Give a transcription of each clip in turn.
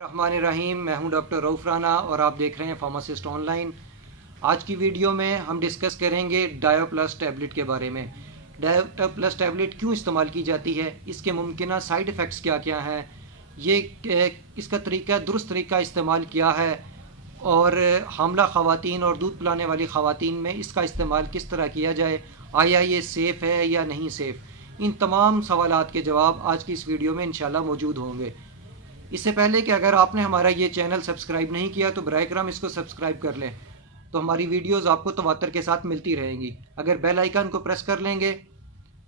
रहीम, मैं हूं डॉक्टर रऊफ राना और आप देख रहे हैं फार्मासिस्ट ऑनलाइन। आज की वीडियो में हम डिस्कस करेंगे डायो प्लस टैबलेट के बारे में। डायो प्लस टैबलेट क्यों इस्तेमाल की जाती है, इसके मुमकिन साइड इफ़ेक्ट्स क्या क्या हैं, ये इसका तरीका दुरुस्त तरीका इस्तेमाल क्या है और हामला ख़वातीन और दूध पिलाने वाली ख़वातीन में इसका इस्तेमाल किस तरह किया जाए, आया ये सेफ़ है या नहीं सेफ़। इन तमाम सवालात के जवाब आज की इस वीडियो में इंशाल्लाह मौजूद होंगे। इससे पहले कि अगर आपने हमारा ये चैनल सब्सक्राइब नहीं किया तो बराए करम इसको सब्सक्राइब कर लें, तो हमारी वीडियोस आपको तवातर के साथ मिलती रहेंगी। अगर बेल आइकन को प्रेस कर लेंगे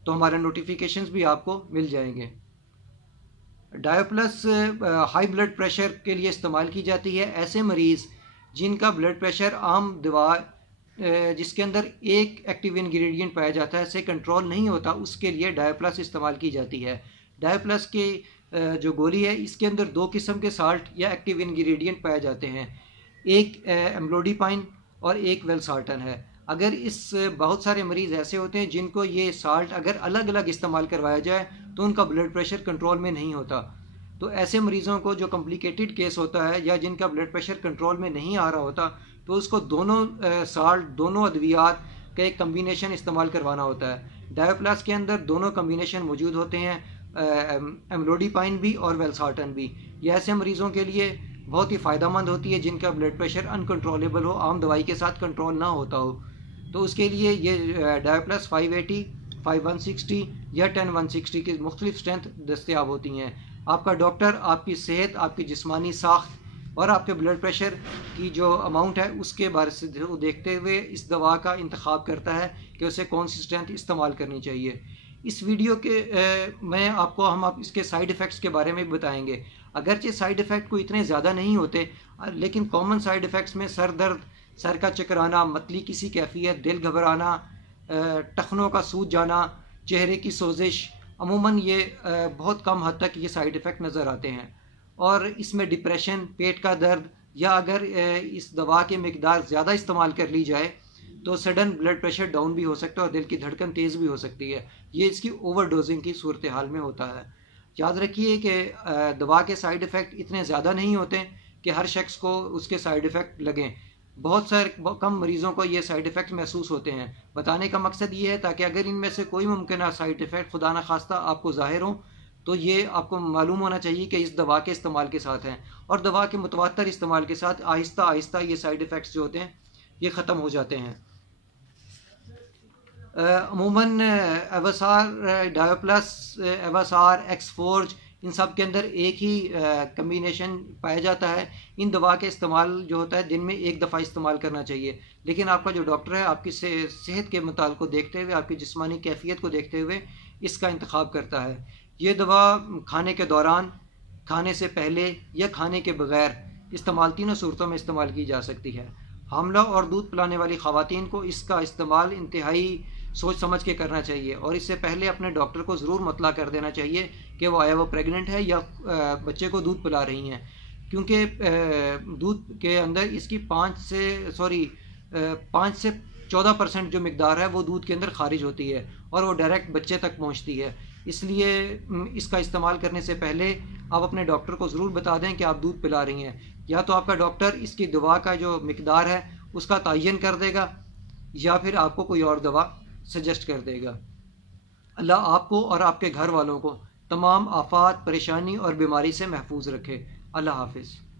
तो हमारे नोटिफिकेशंस भी आपको मिल जाएंगे। डायो प्लस हाई ब्लड प्रेशर के लिए इस्तेमाल की जाती है। ऐसे मरीज़ जिनका ब्लड प्रेशर आम दवा जिसके अंदर एक एक्टिव इंग्रेडिएंट पाया जाता है से कंट्रोल नहीं होता, उसके लिए डायो प्लस इस्तेमाल की जाती है। डायो प्लस की जो गोली है इसके अंदर दो किस्म के साल्ट या एक्टिव इंग्रेडिएंट पाए जाते हैं, एक एम्लोडिपाइन और एक वेलसार्टन है। अगर इस बहुत सारे मरीज़ ऐसे होते हैं जिनको ये साल्ट अगर अलग अलग इस्तेमाल करवाया जाए तो उनका ब्लड प्रेशर कंट्रोल में नहीं होता। तो ऐसे मरीज़ों को जो कॉम्प्लिकेटेड केस होता है या जिनका ब्लड प्रेशर कंट्रोल में नहीं आ रहा होता, तो उसको दोनों साल्ट दोनों अद्वियात का एक कम्बिनेशन इस्तेमाल करवाना होता है। डायो प्लस के अंदर दोनों कम्बिनेशन मौजूद होते हैं, एम्लोडिपाइन भी और वेलसार्टन भी। ये ऐसे मरीज़ों के लिए बहुत ही फ़ायदेमंद होती है जिनका ब्लड प्रेशर अनकंट्रोलेबल हो, आम दवाई के साथ कंट्रोल ना होता हो। तो उसके लिए ये डायो प्लस 580, 5160 या 10160 की मुख्तलिफ स्ट्रेंथ दस्तियाब होती हैं। आपका डॉक्टर आपकी सेहत, आपकी जिस्मानी साख्त और आपके ब्लड प्रेशर की जो अमाउंट है उसके बारे से देखते हुए इस दवा का इंतखाब करता है कि उसे कौन सी स्ट्रेंथ इस्तेमाल करनी चाहिए। इस वीडियो के में आपको हम इसके साइड इफ़ेक्ट्स के बारे में बताएंगे। अगरचे साइड इफ़ेक्ट कोई इतने ज़्यादा नहीं होते, लेकिन कॉमन साइड इफ़ेक्ट्स में सर दर्द, सर का चकराना, मतली किसी कैफियत, दिल घबराना, टखनों का सूज जाना, चेहरे की सोजिश, अमूमन ये बहुत कम हद तक ये साइड इफ़ेक्ट नज़र आते हैं। और इसमें डिप्रेशन, पेट का दर्द या अगर इस दवा की मिकदार ज़्यादा इस्तेमाल कर ली जाए तो सडन ब्लड प्रेशर डाउन भी हो सकता है और दिल की धड़कन तेज़ भी हो सकती है। ये इसकी ओवरडोजिंग की सूरत हाल में होता है। याद रखिए कि दवा के साइड इफ़ेक्ट इतने ज़्यादा नहीं होते कि हर शख्स को उसके साइड इफ़ेक्ट लगें। बहुत सारे कम मरीज़ों को ये साइड इफ़ेक्ट महसूस होते हैं। बताने का मकसद ये है ताकि अगर इनमें से कोई मुमकिन साइड इफ़ेक्ट खुदा न खास्ता आपको ज़ाहिर हो तो ये आपको मालूम होना चाहिए कि इस दवा के इस्तेमाल के साथ हैं, और दवा के मुतवातर इस्तेमाल के साथ आहिस्ता आहिस्ता ये साइड इफ़ेक्ट्स जो होते हैं ये ख़त्म हो जाते हैं। अमूमन एवासार, डायो प्लस, एवासार, एक्सफोर्ज, इन सब के अंदर एक ही कम्बिनेशन पाया जाता है। इन दवा के इस्तेमाल जो होता है दिन में एक दफ़ा इस्तेमाल करना चाहिए, लेकिन आपका जो डॉक्टर है आपकी सेहत के मुताबिक को देखते हुए, आपकी जिस्मानी कैफियत को देखते हुए इसका इंतखाब करता है। ये दवा खाने के दौरान, खाने से पहले या खाने के बगैर इस्तेमाल तीनों सूरतों में इस्तेमाल की जा सकती है। हामला और दूध पिलाने वाली ख़वातीन को इसका इस्तेमाल इंतहाई सोच समझ के करना चाहिए और इससे पहले अपने डॉक्टर को ज़रूर मतला कर देना चाहिए कि वो प्रेग्नेंट है या बच्चे को दूध पिला रही हैं, क्योंकि दूध के अंदर इसकी 5 से 14% जो मिकदार है वो दूध के अंदर खारिज होती है और वो डायरेक्ट बच्चे तक पहुंचती है। इसलिए इसका इस्तेमाल करने से पहले आप अपने डॉक्टर को ज़रूर बता दें कि आप दूध पिला रही हैं। या तो आपका डॉक्टर इसकी दवा का जो मिकदार है उसका तयन कर देगा या फिर आपको कोई और दवा सजेस्ट कर देगा। अल्लाह आपको और आपके घर वालों को तमाम आफात, परेशानी और बीमारी से महफूज रखे। अल्लाह हाफिज़।